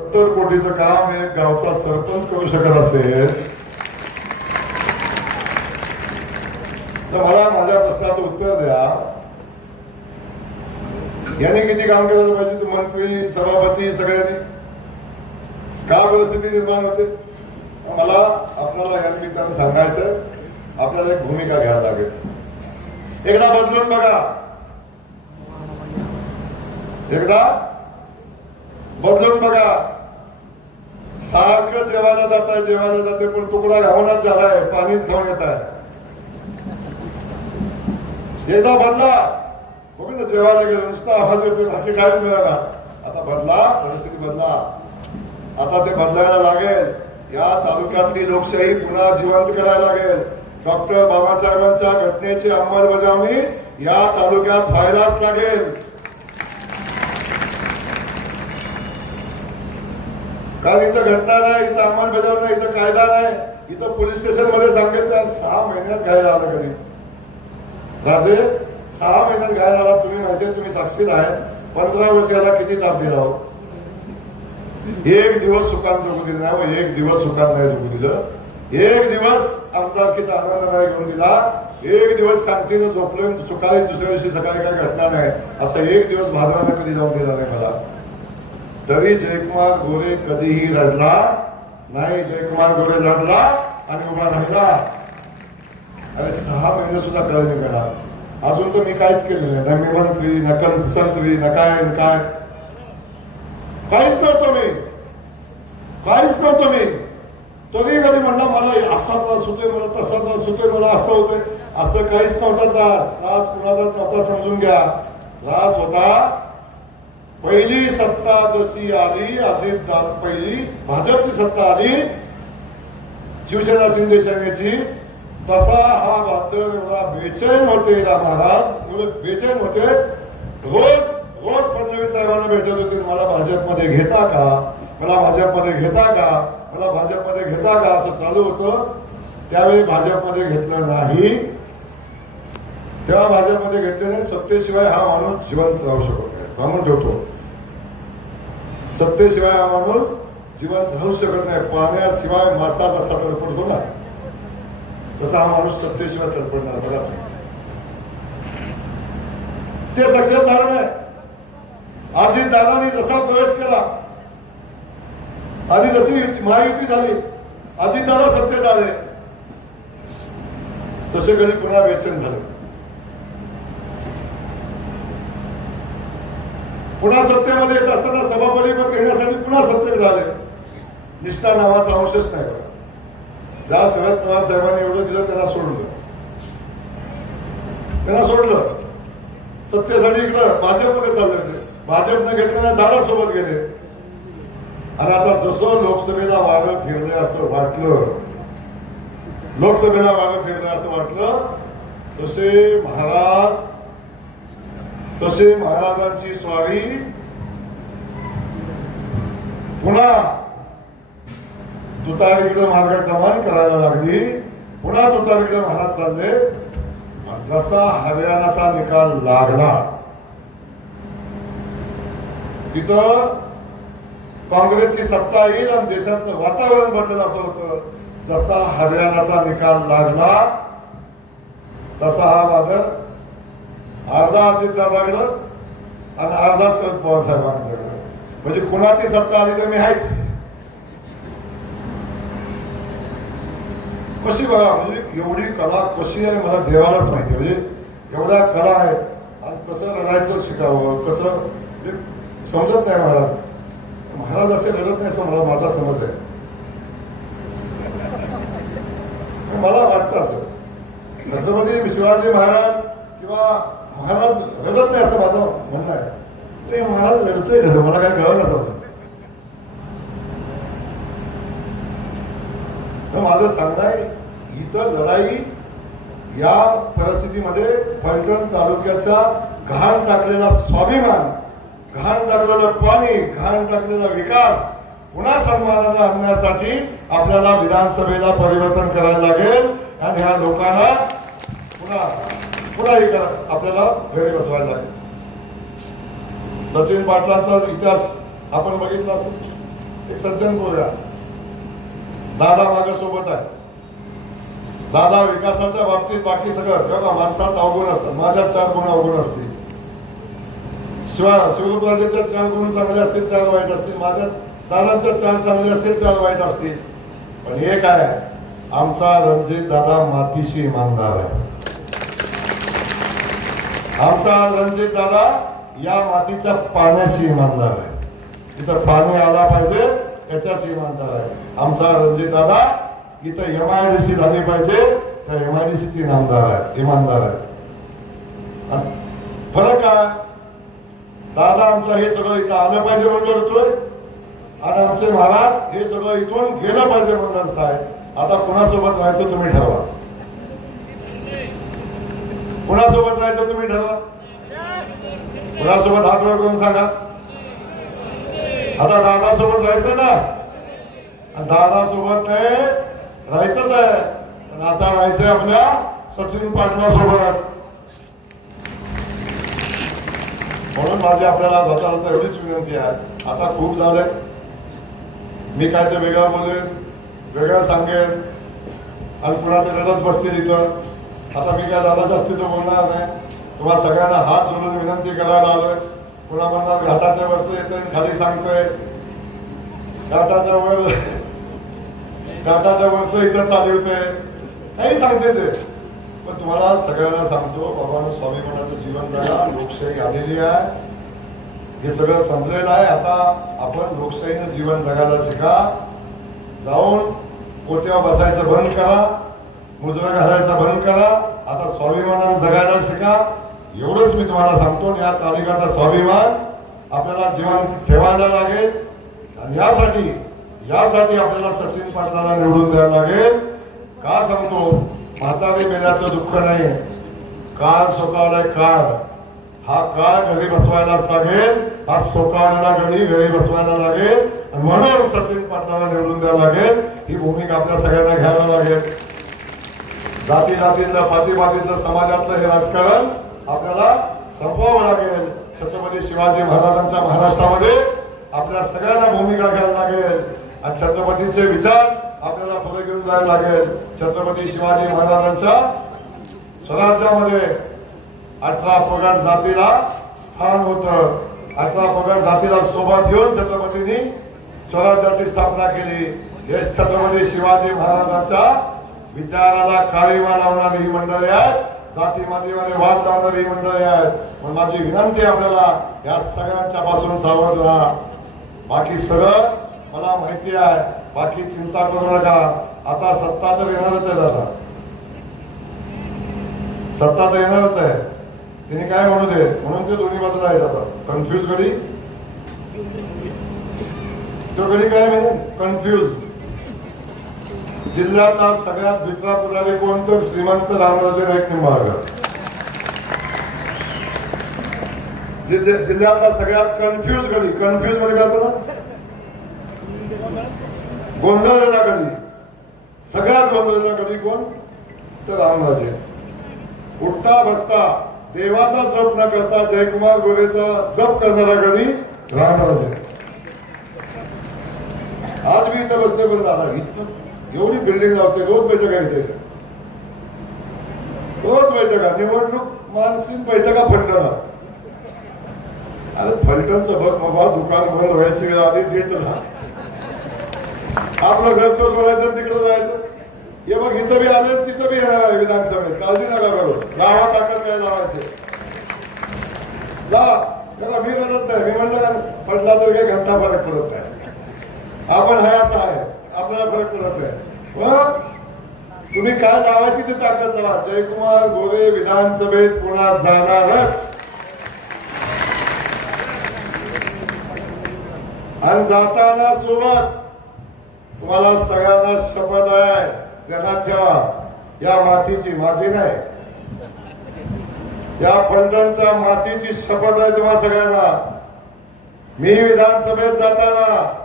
सत्तर कोटीचं काम हे गावचा सरपंच करू शकत असेल तर मला माझ्या प्रश्नाचं उत्तर द्या. याने किती काम करायला पाहिजे मंत्री सभापती सगळ्यांनी? का परिस्थिती निर्माण होते. मला आपल्याला या निमित्तानं सांगायचं आपल्याला एक भूमिका घ्यायला लागेल. एकदा बदलून बघा. एकदा बदलून बघा. सारखं जेवायला जात आहे जेवायला जाते पण तुकडा घावणाच झालाय. पाणीच खाऊन येत आहे एकदा बदला बघू जेवायला गेलो. नुसता आवाज येतो बाकी काय मिळाला? आता बदला परिस्थिती बदला. आता ते बदलायला लागेल. या तालुक्यातली लोकशाही पुन्हा जिवंत करायला लागेल. डॉक्टर बाबासाहेबांच्या घटनेची अंमलबजावणी या तालुक्यात व्हायलाच लागेल. कारण इथं घटना नाही इथं अंमलबजावणी नाही इथं कायदा नाही. इथं पोलीस स्टेशनमध्ये सांगेल तर सहा महिन्यात घायला आलं कधी राजे सहा महिन्यात घायला आला तुम्ही माहिती आहे, तुम्ही साक्षीला आहे. पंधरा वर्षाला किती ताप दिला हो? एक दिवस सुखान जगू दिलं नाही व एक दिवस सुखान नाही जगू दिलं. एक दिवस आमदारकीचा आनंद नाही घेऊन दिला. एक दिवस शांतीनं झोपलोय सुखाने दुसऱ्या दिवशी सकाळी काय घटना नाही. असा एक दिवस भादरानं कधी जाऊन दिला नाही मला. तरी जयकुमार गोरे कधीही रडला नाही. जयकुमार गोरे लढला आणि उभा राहिला अरे सहा महिने सुद्धा कळ नाही अजून तर मी काहीच केलं नाही. ना मी मंत्री ना संत्री ना काय. काय काहीच नव्हतं मी. काहीच नव्हतं मी. तरी कधी म्हणला मला असा त्रास होतोय मला तसा त्रास होतोय मला असं होतंय. असं काहीच नव्हता त्रास. त्रास कुणाचा नव्हता समजून घ्या. त्रास होता पहिली सत्ता जशी आली अजित पहिली भाजपची सत्ता आली शिवसेना शिंदे सेनेची तसा हा वादळ एवढा बेचैन होते ना महाराज एवढे बेचैन होते. रोज रोज फडणवीस साहेबांना भेटत होते मला भाजपमध्ये घेता का? मला भाजपमध्ये घेता का? मला भाजपमध्ये घेता का? असं चालू होतं. त्यावेळी भाजपमध्ये घेतलं नाही. तेव्हा भाजपमध्ये घेतले सत्तेशिवाय हा माणूस जिवंत राहू शकत नाही. सांगून ठेवतो. सत्तेशिवाय हा माणूस जिवंत राहू शकत नाही. पाण्याशिवाय मासा जसा तडपडतो ना? तसा हा माणूस सत्तेशिवाय तडपडणार बघा. ते सक्सेस झालं नाही. अजित दादानी जसा प्रवेश केला आणि जशी महायुती झाली अजित दादा सत्तेत आले. तसे कधी पुन्हा व्यसन झालं. पुन्हा सत्तेमध्ये येत असताना सभापती पद घेण्यासाठी पुन्हा सत्तेत झाले. निष्ठा नावाचा अंशच नाही बघा. ज्या शरद पवार साहेबांनी एवढं दिलं त्यांना सोडलं. त्यांना सोडलं. सत्तेसाठी इकडं भाजपमध्ये चालले होते भाजपने घेतलेल्या दादा सोबत गेले. आणि आता जसं लोकसभेला वारं फिरलंय असं वाटलं लोकसभेला वारं फिरलंय असं वाटलं तसे महाराज तसे महाराजांची स्वारी पुन्हा तुतारीकडे मार्गक्रमण करायला लागली. पुन्हा तुतारीकडे महाराज चालले. जसा हरियाणाचा निकाल लागला तिथं काँग्रेसची सत्ता येईल आणि देशातलं वातावरण बदलेल असं होतं. जसा हरियाणाचा निकाल लागला तसा हा वादळ अर्धा अजितदा लागलं आणि अर्धा शरद पवार साहेबांकडे म्हणजे कुणाची सत्ता आली तर मी आहेच. कशी बघा म्हणजे एवढी कला कशी आहे मला देवालाच माहिती म्हणजे एवढ्या कला आहेत. आणि कसं लढायचं शिकावं कसं म्हणजे समजत नाही महाराज. महाराज असे लढत नाही असं मला माझा समज आहे. मला वाटतं असं. छत्रपती शिवाजी महाराज किंवा महाराज रडत नाही असं माझं म्हणणं आहे. ते महाराज रडतोय कसं मला काय कळत असं तर माझं सांगणं आहे इथं लढाई या परिस्थितीमध्ये फलटण तालुक्याचा घाण टाकलेला स्वाभिमान घाण टाकलेलं पाणी घाण टाकलेला विकास पुन्हा सन्मानाला आणण्यासाठी आपल्याला विधानसभेला परिवर्तन करायला लागेल. आणि ह्या लोकांना पुन्हा पुन्हा एकदा आपल्याला घरी बसवायला लागेल. सचिन पाटलांचा इतिहास आपण बघितला. एक सज्जन बोलूया दादा माझ्या सोबत आहे. दादा विकासाच्या बाबतीत बाकी सगळं बघा माणसात अवगुण असतात माझ्यात चार गुण अवगुण असतील. शिवाय शिवकृपाचे चार गुण चांगले असतील चार वाईट असतील. माझ्या दादांचे चार चांगले असतील चार वाईट असतील. पण हे काय? आमचा रणजित दादा मातीशी इमानदार आहे. आमचा रणजित दादा या मातीच्या पाण्याशी इमानदार आहे. इथं पाणी आला पाहिजे त्याच्याशी इमानदार आहे. आमचा रणजित दादा इथं एम आय डी सी झाली पाहिजे तर एम आय डी आहे इमानदार आहे. फरक काय? दादा आमचं हे सगळं इथं आलं पाहिजे म्हणून लढतोय आणि आमचे महाराज हे सगळं इथून गेलं पाहिजे म्हणून लढताय आता कोणासोबत राहायचं तुम्ही ठरवा. कुणासोबत राहायचं तुम्ही ठरवा? कुणासोबत हात वर करून सांगा? आता दादा सोबत राहायचं ना आणि दादा सोबत नाही राहायचंच आहे. पण आता राहायचंय आपल्या सचिन पाटला सोबत म्हणून माझी आपल्याला जाताना एवढीच विनंती आहे. आता खूप झालंय. मी काय ते वेगळं बोलेन वेगळं सांगेन. आणि पुन्हा रडत बसतील इथं. आता मी काय दादा जास्ती तो बोलणार नाही तुम्हाला सगळ्यांना हात जोडून विनंती करायला आलोय. पुन्हा म्हणणार घाटाच्या वरचं येतोय खाली सांगतोय. घाटाच्या वर घाटाच्या वरचं इथं चालवतोय. काही सांगते ते. पण तुम्हाला सगळ्यांना सांगतो बाबा स्वाभिमानाचं जीवन जगा लोकशाही आलेली आहे. हे सगळं समजलेलं आहे. आता आपण लोकशाहीनं जीवन जगायला शिका. जाऊन कोट्यावर बसायचं बंद करा. मुजरा घालायचा बंद करा आता स्वाभिमानानं जगायला शिका. एवढंच मी तुम्हाला सांगतो आणि या तालुक्याचा स्वाभिमान आपल्याला जीवन ठेवायला लागेल. आणि यासाठी यासाठी आपल्याला सचिन पाटलाला निवडून द्यायला लागेल. का सांगतो म्हातारी मेल्याचं दुःख नाही. काळ स्वतःला काळ. हा काळ घरी बसवायलाच लागेल. हा स्वतःला घडी घरी बसवायला लागेल. आणि म्हणून सचिन पाटलाला निवडून द्यायला लागेल. ही भूमिका आपल्या सगळ्यांना घ्यायला लागेल. जाती जातीतलं पातीपातीचं समाजातलं हे राजकारण आपल्याला संपवावं लागेल. छत्रपती शिवाजी महाराजांच्या महाराष्ट्रामध्ये आपल्या सगळ्यांना भूमिका घ्यायला लागेल. आणि छत्रपतींचे विचार आपल्याला पुढे घेऊन जायला लागेल. छत्रपती शिवाजी महाराजांच्या स्वराज्यामध्ये अठरा पगड जातीला स्थान होत. अठरा पगड जातीला सोबत घेऊन छत्रपतींनी स्वराज्याची स्थापना केली. हे छत्रपती शिवाजी महाराजांच्या विचाराला काळीमा लावणारी ही मंडळी आहेत. जाती मातीमध्ये वाद लावणारी ही मंडळी आहेत. पण माझी विनंती आहे आपल्याला या सगळ्यांच्या पासून सावध राहा. बाकी सगळं मला माहिती आहे. बाकी चिंता करू नका. आता सत्ता तर येणारच आहे दादा. सत्ता तर येणारच आहे. तिने काय म्हणू दे? म्हणून ते दोन्ही बाजूला आहेत आता. कन्फ्युज गडी तो गडी काय म्हणजे कन्फ्युज जिल्ह्याचा सगळ्यात भिकला पुढारी कोण तर श्रीमंत रामराजे नाईक निंबाळकर. जिल्ह्या- जिल्ह्यातला सगळ्यात कन्फ्युज गडी. कन्फ्युज म्हणजे काय होतं ना गोंधळलेला गडी. सगळ्यात गोंधळलेला गडी कोण? तर रामराजे. उठता बसता देवाचा जप न करता जयकुमार गोरेचा जप करणारा गडी रामराजे. आज मी इथं बसले पण दादा इथं. एवढी बिल्डिंग लावते रोज बैठका घेते रोज बैठका निवडणूक मानसिक बैठका फलटणा. अरे फलटणचं बघ बाबा दुकान बंद व्हायची वेळ आधी देत राहा. आपलं घर स्वच्छ व्हायचं तिकडं जायचं. हे बघ इथं बी आले तिथं बी येणार आहे विधानसभेत. काळजी नका करू लावा ताकद काय लावायचे. जा. बघा मी म्हणत नाही. मी म्हणलं पडला तर काही घंटा फरक पडत नाही. आपण हाय असं आहे. आपल्याला फरक पडत नाही. मग तुम्ही काय लावायची ते ताकद लावा. जयकुमार गोरे विधानसभेत पुन्हा जाणारच? आणि जाताना सोबत तुम्हाला सगळ्यांना शपथ आहे. ध्यानात ठेवा. या मातीची माझी नाही. या फलटणच्या मातीची शपथ आहे तुम्हा सगळ्यांना. मी विधानसभेत जाताना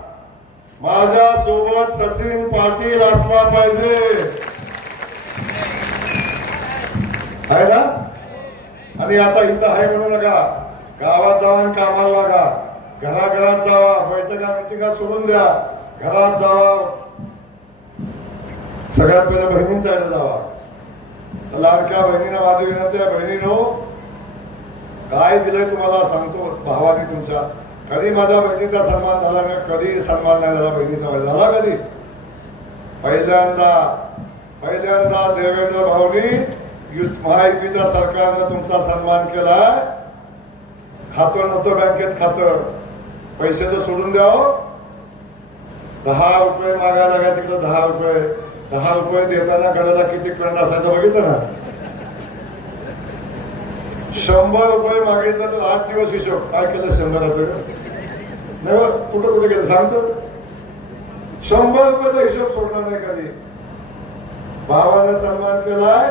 माझ्या सोबत सचिन पाटील असला पाहिजे. आहे ना? आणि आता इथं आहे म्हणू नका गावात जावा आणि कामाला लागा. घराघरात जावा बैठका बैठका सोडून द्या. घरात जावा सगळ्यात पहिल्या बहिणींच्या आयला जावा लाडक्या बहिणीला माझी विनंती आहे बहिणीनो काय दिलंय तुम्हाला सांगतो भावाने तुमच्या. कधी माझ्या बहिणीचा सन्मान झाला का? कधी सन्मान नाही झाला बहिणीचा? झाला कधी? पहिल्यांदा पहिल्यांदा देवेंद्र भाऊनी महायुतीच्या सरकारनं तुमचा सन्मान केला खातं नव्हतं बँकेत खातं. पैसे तर सोडून द्याव हो. दहा रुपये मागायला लागायचे तिकडे दहा रुपये. दहा रुपये देताना गडाला किती करंट असायचं बघितलं ना? शंभर रुपये मागितलं तर आठ दिवस हिशोब. काय केलं शंभराचं? नाही हो, कुठं कुठे गेलं सांगतो शंभर रुपयाचा हिशोब सोडला नाही कधी. भावाने सन्मान केलाय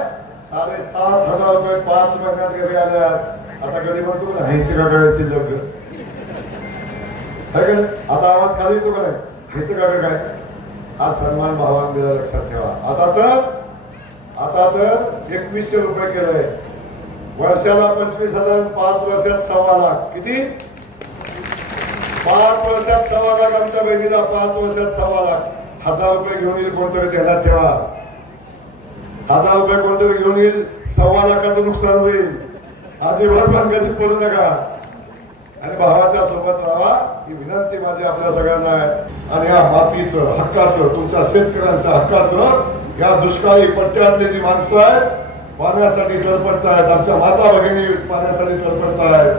साडेसात हजार रुपये पाच महिन्यात घरी आल्या आता कधी म्हणतो ना हायचे का शिल्लक का आता आवाज खाली येतो का नाही? का काय? हा सन्मान भावाने दिला लक्षात ठेवा. आता तर आता तर एकवीसशे रुपये केलंय. वर्षाला पंचवीस हजार पाच वर्षात सव्वा लाख. किती? पाच वर्षात सव्वा लाख आमच्या बहिणीला पाच वर्षात सव्वा लाख. हजार रुपये घेऊन येईल कोणतरी ध्यानात ठेवा. हजार रुपये कोणतरी घेऊन येईल सव्वा लाखाचं नुकसान होईल. अजिबात भानगडीत पडू नका. आणि भावाच्या सोबत राहा ही विनंती माझी आपल्या सगळ्यांना आहे. आणि या मातीचं हक्काचं तुमच्या शेतकऱ्यांच्या हक्काचं या दुष्काळी पट्ट्यातले जी माणसं आहेत पाण्यासाठी तळपडतायत आमच्या माता भगिनी पाण्यासाठी तळपडतायत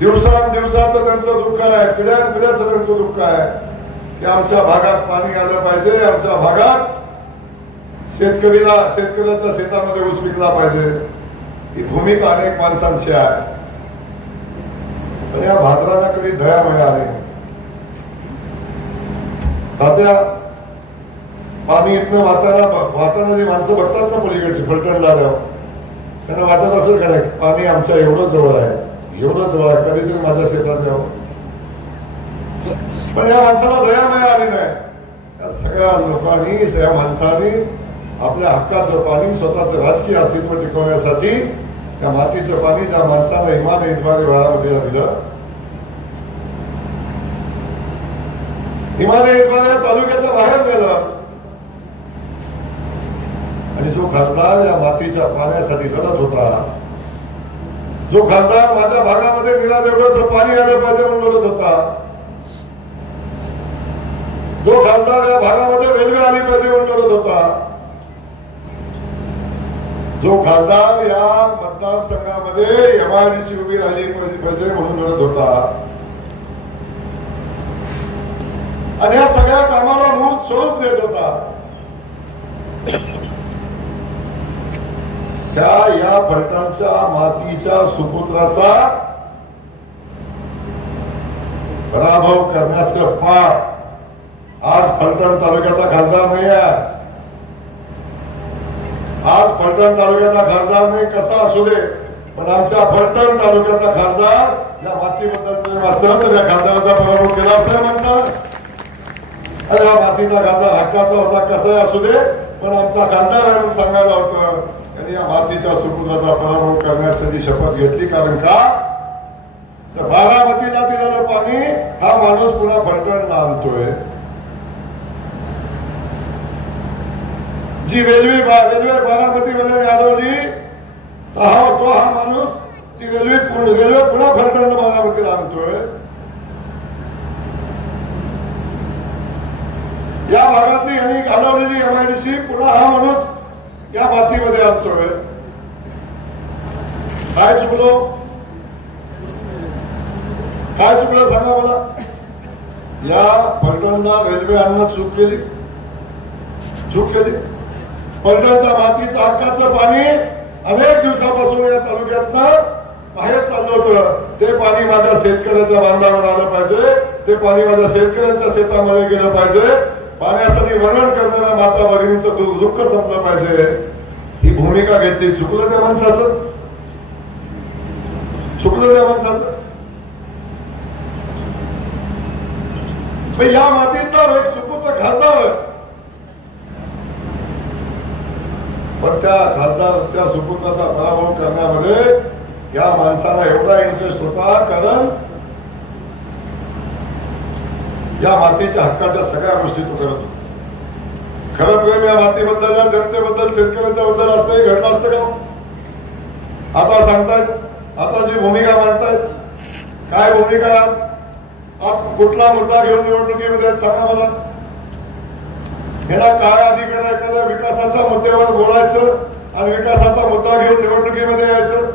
दिवसांदिवसाचं त्यांचं दुःख आहे पिढ्यान पिढ्याचं त्यांचं दुःख आहे. की आमच्या भागात पाणी आलं पाहिजे आमच्या भागात शेतकरीला शेतकऱ्याच्या शेतामध्ये ऊस पिकला पाहिजे. ही भूमिका अनेक माणसांची आहे. पण या भाद्राला कधी दया मिळाली तात्या पाणी इथनं वाहताना वाहताना माणसं बघतात ना पलीकडची फलटणला आल्यावर त्यांना वाटत असेल का पाणी आमच्या एवढं जवळ आहे. एवढं जवळ आहे कधी तुम्ही माझ्या शेतात यावं पण या माणसाला दया मिळाली नाही. या सगळ्या लोकांनी या माणसांनी आपल्या हक्काचं पाणी स्वतःचं राजकीय अस्तित्व टिकवण्यासाठी त्या मातीचं पाणी ज्या माणसाला इमान इतवाने बाळामतीला दिलं. हिमालय तालुक्याच्या बाहेर गेलं आणि जो खासदार या मातीच्या पाण्यासाठी लढत होता जो खासदार माझ्या भागामध्ये गेला देवळाचं पाणी आलं पाहिजे म्हणून लढत होता जो खासदार या भागामध्ये रेल्वे आली पाहिजे म्हणून लढत होता जो खासदार या मतदारसंघामध्ये एमआयडीसी उभी राहिली पाहिजे म्हणून लढत होता. आणि या सगळ्या कामाला मूळ स्वरूप देत होता. त्या या फलटणच्या मातीच्या सुपुत्राचा पराभव करण्याचं पाठ आज फलटण तालुक्याचा खासदार नाही आहे. आज फलटण तालुक्याचा खासदार नाही कसा असू दे पण आमच्या फलटण तालुक्याचा खासदार या मातीबद्दल असतं तर या खासदाराचा पराभव केला असता म्हणतात. अरे हा मातीचा खासदार हक्काचा होता कसा असू दे पण आमचा खासदार आहे सांगायला होतं. त्यांनी या मातीच्या सुपुत्राचा पराभव करण्यासाठी शपथ घेतली. कारण का? तर बारामतीला दिलेलं पाणी हा माणूस पुन्हा फलटणला आणतोय. जी रेल्वे बा- रेल्वे बारामतीमध्ये अडवली तर हा तो हा माणूस ती रेल्वे रेल्वे पुन्हा फलटण बारामतीला आणतोय. या भागातली यांनी घालवलेली एमआयडीसी पुन्हा हा माणूस या मातीमध्ये आणतोय. काय चुकलो? काय चुकलं सांगा मला? या फलटणला रेल्वे आणणं चूक केली. चूक केली. फलटणच्या मातीचं हक्काचं पाणी अनेक दिवसापासून या तालुक्यातनं बाहेर चाललं होतं. ते पाणी माझ्या शेतकऱ्याच्या बांधावर आलं पाहिजे. ते पाणी माझ्या शेतकऱ्यांच्या शेतामध्ये गेलं पाहिजे. पाण्यासाठी वर्णन करताना माता भगिनीचं दु- दुःख संपलं पाहिजे. ही भूमिका घेतली. चुकलं त्या माणसाचं? चुकलं त्या माणसाचं? या मातीतलं एक सुपूत्र खासदार पण त्या खासदारच्या सुपुत्राचा पराभव करण्यामध्ये या माणसाला एवढा इंटरेस्ट होता कारण या मातीच्या हक्काच्या सगळ्या गोष्टी तो करत. होता खरं प्रेम या मातीबद्दल या जनतेबद्दल शेतकऱ्यांच्या बद्दल असतं हे घडलं असतं का? आता सांगतायत आता जी भूमिका मांडतायत काय भूमिका आज? आज कुठला मुद्दा घेऊन निवडणुकीमध्ये सांगा मला. याला काय अधिकार आहे एखाद्या विकासाच्या मुद्द्यावर बोलायचं आणि विकासाचा मुद्दा घेऊन निवडणुकीमध्ये यायचं?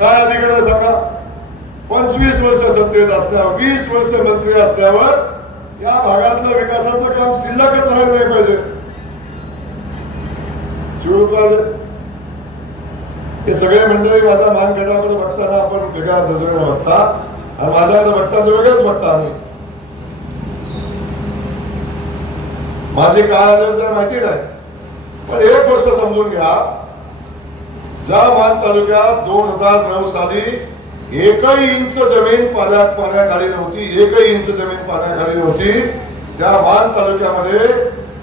काय अधिकार आहे सांगा. पंचवीस वर्ष सत्तेत असल्यावर वीस वर्ष मंत्री असल्यावर या भागातलं विकासाचं काम शिल्लकच राहिलं नाही पाहिजे. हे सगळे मंडळी माझ्या मानगडाकडे बघताना आपण वेगळ्या नजरे बघता. आणि माझ्याकडे बघता तर वेगळंच बघता आम्ही. माझी काय आलं तर माहिती नाही. पण एक गोष्ट समजून घ्या. ज्या मान तालुक्यात दोन हजार नऊ साली एकही इंच जमीन पाण्यात पाण्याखाली नव्हती एकही इंच जमीन पाण्याखाली नव्हती. त्या बाण तालुक्यामध्ये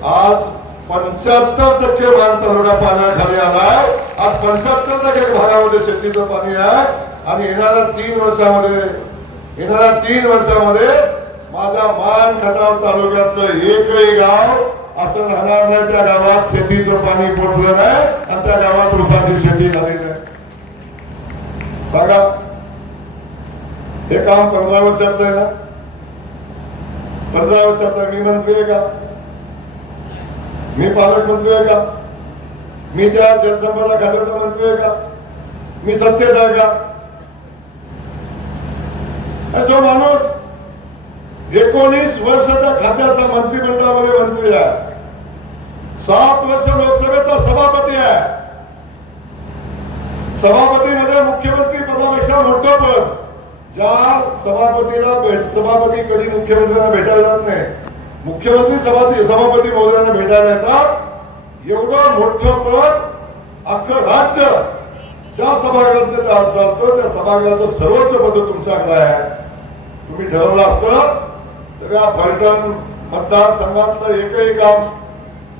आज पंच्याहत्तर टक्के बाण तालुका पाण्याखाली आलाय. आज पंच्याहत्तर टक्के भागामध्ये शेतीचं पाणी आहे. आणि येणाऱ्या तीन वर्षामध्ये येणाऱ्या तीन वर्षामध्ये माझ्या मान खटाव तालुक्यातलं एकही गाव असं राहणार नाही. त्या गावात शेतीचं पाणी पोचलं नाही आणि त्या गावात ऊसाची शेती झाली नाही. सांगा. हे काम पंधरा वर्षातलं आहे ना पंधरा वर्षातलं मी मंत्री आहे का? मी पालकमंत्री आहे का? मी त्या जलसंपदा खात्याचा मंत्री आहे का? मी सत्तेत आहे का? आणि जो माणूस एकोणीस वर्ष त्या खात्याचा मंत्रिमंडळामध्ये मंत्री आहे. सात वर्ष लोकसभेचा सभापती आहे. सभापतीमध्ये मुख्यमंत्री पदापेक्षा मोठं पद. ज्या सभापतीला भेट सभापती कधी मुख्यमंत्र्यांना भेटायला जात नाही मुख्यमंत्री सभापती सभापती महोदयांना भेटायला येतात एवढं मोठं पद अख्खं राज्य ज्या सभागृहात चालतं त्या सभागृहाचं सर्वोच्च पद तुमच्याकडे आहे. तुम्ही ठरवलं असतं तर या फलटण मतदारसंघातलं एकही काम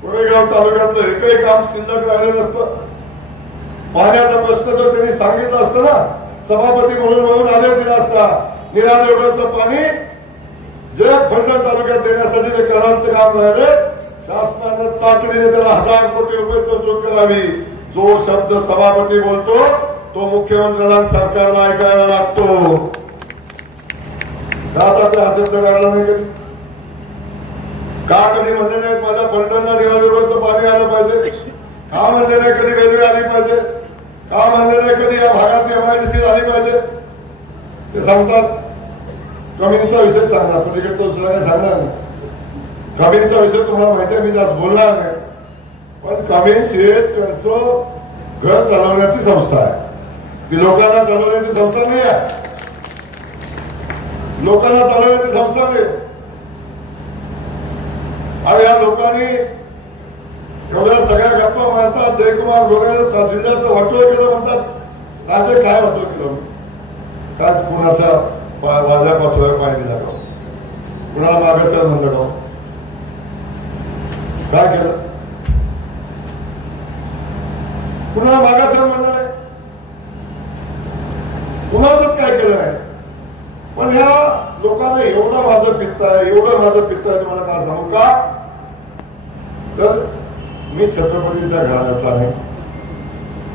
कोरेगाव तालुक्यातलं एकही काम शिल्लक राहिलं नसतं. पाण्याचा प्रश्न जर त्यांनी सांगितलं असतं ना. सभापती म्हणून म्हणून आदेश दिला असता. निरादेवराचं पाणी जे फलटण तालुक्यात देण्यासाठी ते करायचं काम राहिले. शासनानं तातडीने त्याला हजार कोटी रुपये तरतूद करावी. जो शब्द सभापती बोलतो तो मुख्यमंत्र्याला सरकारला ऐकायला लागतो. का आता ते हा काढला नाही कधी? का कधी म्हणले नाहीत माझ्या फलटणला निरादेवराचं पाणी आलं पाहिजे? का म्हणले नाही कधी रेल्वे आली पाहिजे? का म्हणले आहे कधी या भागात एमआयडीसी झाली पाहिजे? ते सांगतात. कमीचा विषय सांगणार पलीकडचा तो काही सांगणार नाही. कमीचा विषय तुम्हाला माहिती आहे मी जास्त बोलणार नाही. पण कमिन्स हे त्यांचं घर चालवण्याची संस्था आहे. ती लोकांना चालवण्याची संस्था नाही आहे. लोकांना चालवण्याची संस्था नाही. आणि या लोकांनी एवढ्या सगळ्या जयकुमार गोगाने जिल्ह्याचं वाटोळ केलं म्हणतात. राजे काय वाटोळ केलं? काय कुणाचा पा- वाजल्या पाचव्या पाय दिला का कुणाला मागासर म्हणलं का काय केलं? कुणाला मागासर म्हणलं नाही? कुणाचंच काय केलं नाही? पण ह्या लोकांना एवढं माझं पित्त आहे एवढं माझं पित्त आहे तुम्हाला काय सांगू का? तर मी छत्रपतीच्या घातला नाही.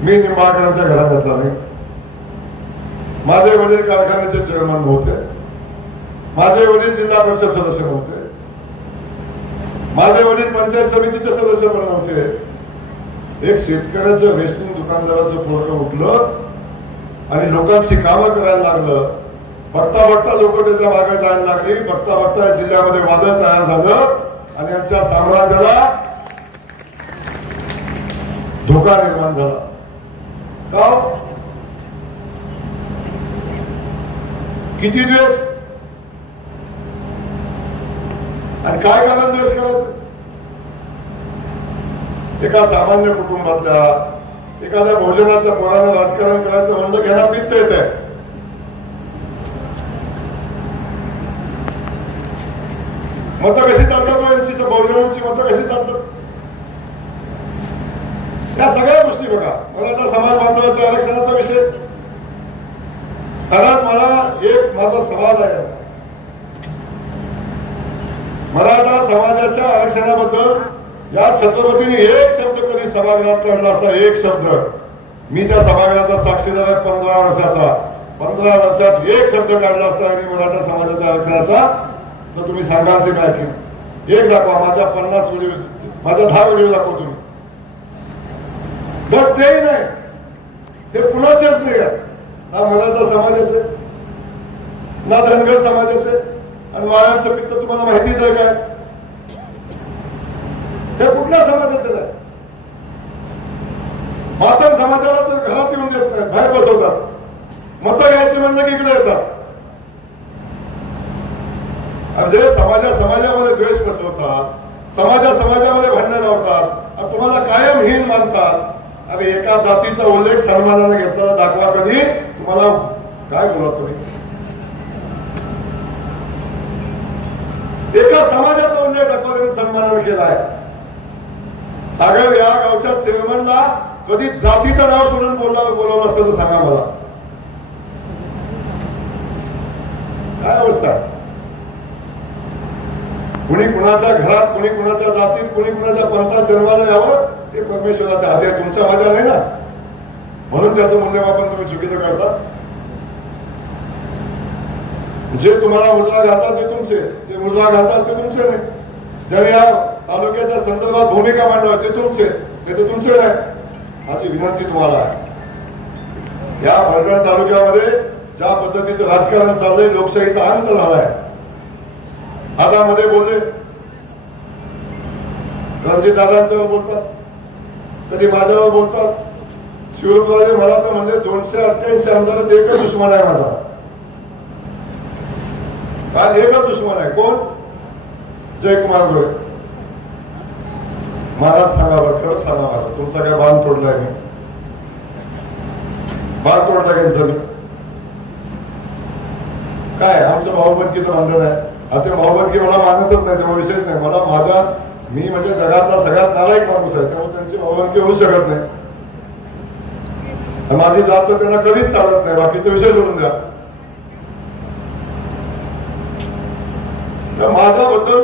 मी निंबाळकरांचा घडा घातला नाही. माझे वडील कारखान्याचे चेअरमन होते. माझे वडील जिल्हा परिषद सदस्य नव्हते माझे वडील पंचायत समितीचे सदस्य पण नव्हते. एक शेतकऱ्याचं रेशनिंग दुकानदाराचं पोरग उठलं आणि लोकांची कामं करायला लागलं. बघता बघता लोक त्याच्यामागे जायला लागली. बघता बघता जिल्ह्यामध्ये वादळ तयार झालं आणि यांच्या साम्राज्याला धोका निर्माण झाला. का हो? किती दिवस? आणि काय कारण दिवस करायचं? एका सामान्य कुटुंबातल्या एखाद्या भोजनाच्या पोरानं राजकारण करायचं म्हणलं घ्यायला पित्त येत आहे मतं कशी चालतात यांची बहुजनांची मतं कशी चालतात? या सगळ्या गोष्टी बघा. मराठा समाज बांधवाच्या आरक्षणाचा विषय. कारण मला एक माझा समाज आहे. मराठा समाजाच्या आरक्षणाबद्दल या छत्रपतीने एक शब्द कधी सभागृहात काढला असता? एक शब्द. मी त्या सभागृहाचा साक्षीदार आहे पंधरा वर्षाचा. पंधरा वर्षात एक शब्द काढला असता आणि मराठा समाजाच्या आरक्षणाचा? तर तुम्ही सांगाल ते काय की एक दाखवा माझ्या पन्नास व्हिडिओ माझ्या दहा व्हिडिओ दाखवा तुम्ही बट तेही नाही. हे कुणाचेच नाही ना मराठा समाजाचे ना धनगर समाजाचे आणि वाळांचं पित्त तुम्हाला माहितीच आहे काय? हे कुठल्या समाजाचे नाही? मातंग समाजाला तर घरात येऊन देत नाही बाहेर बसवतात. मतं घ्यायची म्हणलं की इकडे येतात. म्हणजे समाजा समाजामध्ये द्वेष पसरवतात समाजा समाजामध्ये भांडणं लावतात आणि तुम्हाला कायम हीन मानतात आणि एका जातीचा उल्लेख सन्मानाने घेतला दाखवा कधी? तुम्हाला काय बोला तुम्ही? एका समाजाचा उल्लेख दाखवा त्यांनी सन्मानाने केलाय सागर या गावच्या चेअरमनला कधी जातीचं नाव सोडून बोलला बोलावलं असेल तर सांगा मला. काय अवस्था आहे? कुणी कुणाच्या घरात कुणी कुणाच्या जातीत कुणी कुणाच्या पंथात जन्माला यावं ते परमेश्वराच्या हाती तुमच्या माझ्या नाही ना? म्हणून त्याचं मूल्यमापन तुम्ही चुकीचं करता. जे तुम्हाला उजळा घालतात ते तुमचे. जे उजळा घालतात ते तुमचे नाही. ज्याने या तालुक्याच्या संदर्भात भूमिका मांडवा ते तुमचे. ते तर तुमचे नाही. माझी विनंती तुम्हाला आहे. या भरगड तालुक्यामध्ये ज्या पद्धतीचं राजकारण चाललंय लोकशाहीचा अंत झालाय. आता मध्ये बोलले रणजित बोलतात. कधी माझ्यावर बोलतात. शिवराज मला तर म्हणजे दोनशे अठ्ठ्याऐंशी आमदारात एकच दुश्मन आहे माझा. काल एकच दुश्मन आहे. कोण? जयकुमार गोळे मला सांगा बरं खरंच सांगा मला. तुमचा काय बांध तोडलाय मी बांध तोडला काय मी काय आमचं भाऊबंदकीचं बांधण आहे? आता ते भाऊबंदकी मला मानतच नाही तेव्हा विशेष नाही. मला माझा मी म्हणजे जगातला सगळ्यात नालायक माणूस आहे त्यामुळे त्यांची भाऊबंदकी होऊ शकत नाही. माझी जात तर त्यांना कधीच चालत नाही बाकीचा विषय सोडून द्या. तर बद्दल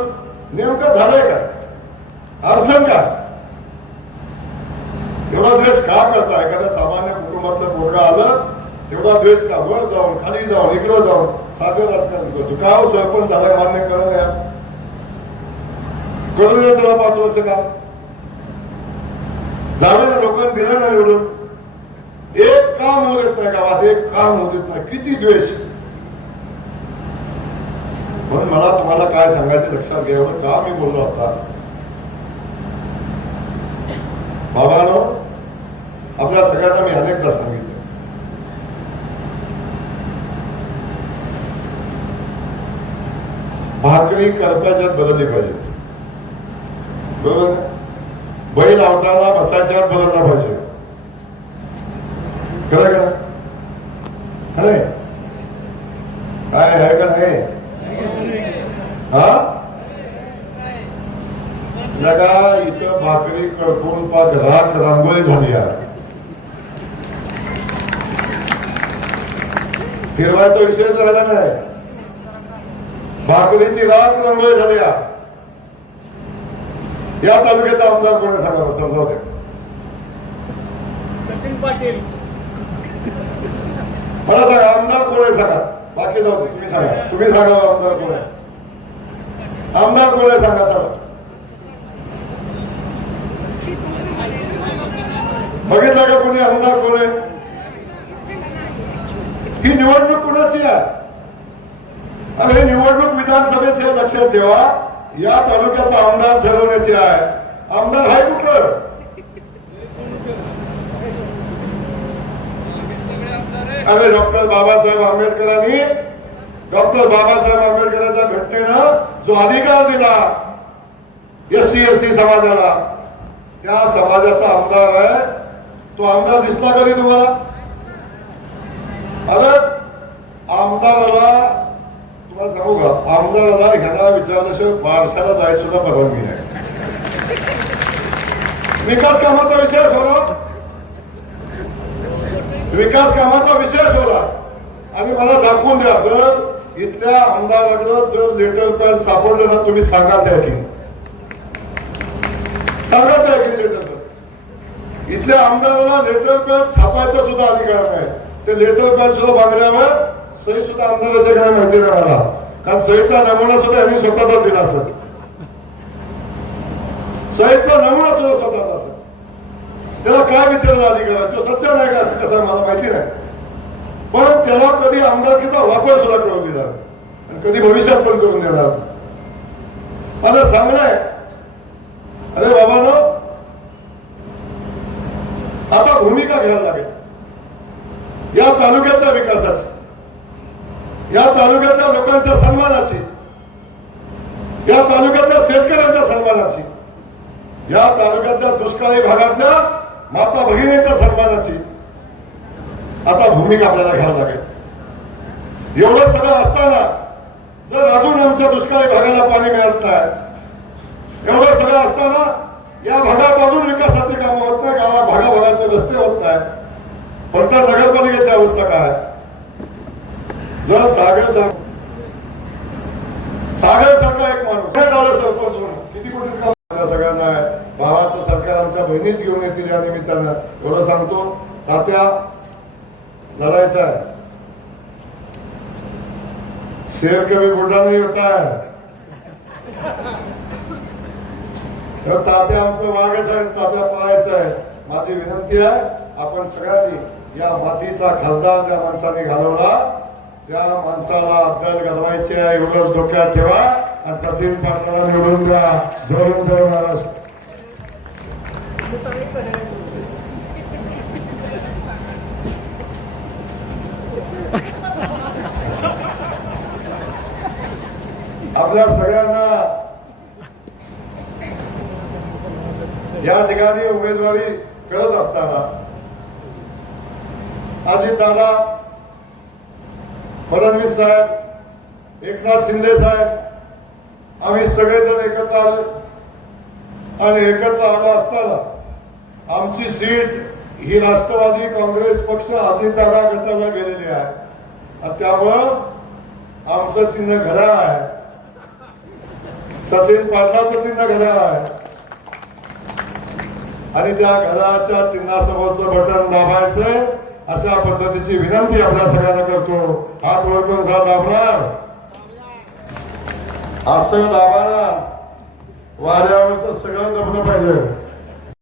नेमकं झालंय काय? अडचण काय? एवढा द्वेष का करता एखाद्या सामान्य कुटुंबातलं पोरगा आलं तेवढा द्वेष का वर जाऊन खाली जाऊन इकडं जाऊन साखर राजकारण करतो. का हो सरपंच झालाय मान्य करा या करू द्या त्याला पाच वर्ष का? झालं ना लोकांनी दिलं ना निवडून. एक काम होऊ देत नाही गावात एक काम होऊ देत नाही. किती द्वेष. म्हणून मला तुम्हाला काय सांगायचं लक्षात घ्यावं का मी बोललो आता? बाबानो आपल्या सगळ्यांना मी अनेकदा सांगितलं. भाकरी करप्याच्यात बदलली पाहिजे. बरोबर? बैल आवताला बसायच्यात बदलला पाहिजे. खरं का? नाही काय आहे का नाही? हा? लगा इथं भाकरी कळकून पाक राख रांगोळी झाली आहे फिरवायचा विषय झाला नाही. भाकरीची राख रांगोळी झाली. या. तालुक्याचा आमदार कोणी सांगा. सचिन पाटील. मला सांगा आमदार कोण आहे सांगा. बाकी जाऊ दे तुम्ही सांगा. तुम्ही सांगा आमदार कोण आहे. आमदार कोण आहे सांगा चला. बघितलं का कोणी आमदार कोण आहे? ही निवडणूक कुणाची आहे? आणि निवडणूक विधानसभेचे लक्षात ठेवा. या तालुक्याचा आमदार ठरवण्याचे आहे. आमदार आहे कुठलं अरे डॉक्टर बाबासाहेब आंबेडकरांनी डॉक्टर बाबासाहेब आंबेडकरांच्या घटनेनं जो अधिकार दिला एस सी एस टी समाजाला त्या समाजाचा आमदार आहे. तो आमदार दिसला कधी तुम्हाला? अरे आमदाराला तुम्हाला सांगू का? आमदाराला ह्याला विचारल्याशिवाय बारशाला जायची सुद्धा परवानगी नाही. विकास कामाचा विषय सोडा. विकास कामाचा विषय सोडा. आणि मला दाखवून द्या जर इथल्या आमदाराकडं जर लेटर पॅड सापडलं ना तुम्ही सांगा त्या की सांगा त्या की लेटर इथल्या आमदाराला लेटर पॅड छापायचा सुद्धा अधिकार नाही. ते लेटर पॅड सुद्धा बांधल्यावर सई सुद्धा अंदाजाच्या काय माहिती नाही मला कारण सईचा नमुना सुद्धा आम्ही स्वतःचा दिला सर. सईचा नमुना सुद्धा स्वतःचा सर. त्याला काय विचारला अधिकारा तो सच्चा नाही का असं कसा? मला माहिती नाही. पण त्याला कधी आमदारकीचा वापर सुद्धा करून दिला आणि कधी भविष्यात पण करून देणार. माझं सांगणं आहे. अरे बाबानो आता भूमिका घ्यायला लागेल. या तालुक्याच्या विकासाची. या तालुक्यातल्या लोकांच्या सन्मानाची या तालुक्यातल्या शेतकऱ्यांच्या सन्मानाची या तालुक्यातल्या दुष्काळी भागातल्या माता भगिनीच्या सन्मानाची आता भूमिका आपल्याला घ्यावी लागेल एवढं सगळं असताना जर अजून आमच्या दुष्काळी भागाला पाणी मिळत नाही एवढं सगळं असताना या भागात अजून विकासाची कामं होत नाही गावा भागाभागाचे रस्ते होत नाही फक्त नगरपालिकेची अवस्था काय आहे? जर सागर सागर सारखा एक माणूस. सरपंच म्हणून? किती कोटी सगळ्यांना? आहे भावाचं सरकार आमच्या बहिणीच घेऊन येतील या निमित्तानं. एवढं सांगतो. तात्या लढायचं आहे. शेर कमी बुढ़ा नाही होता तर तात्या आमचं वाघच आहे तात्या पाहायचं आहे. माझी विनंती आहे आपण सगळ्यांनी या मातीचा खासदार ज्या माणसाने घालवला ज्या माणसाला अद्दल घालवायची आहे एवढंच डोक्यात ठेवा आणि सचिन पाटलाला निवडून द्या. जय हिंद, जय महाराष्ट्र. आपल्या सगळ्यांना या ठिकाणी उमेदवारी करत असताना अजित दादा फडणवीस साहेब एकनाथ शिंदे साहेब आम्ही सगळेजण एकत्र आलो. आणि एकत्र आलो असताना आमची सीट ही राष्ट्रवादी काँग्रेस पक्ष अजितदादा गटाला गेलेली आहे. त्यामुळं आमचं चिन्ह घड्याळ आहे. सचिन पाटलाचं चिन्ह घड्याळ आहे. आणि त्या घड्याळाच्या चिन्हासमोरचं बटन दाबायचं. अशा पद्धतीची विनंती आपल्या सगळ्यांना करतो. हात वर करून जा दाबणार असं दाबाला वाऱ्यावरच सगळं दबलं पाहिजे.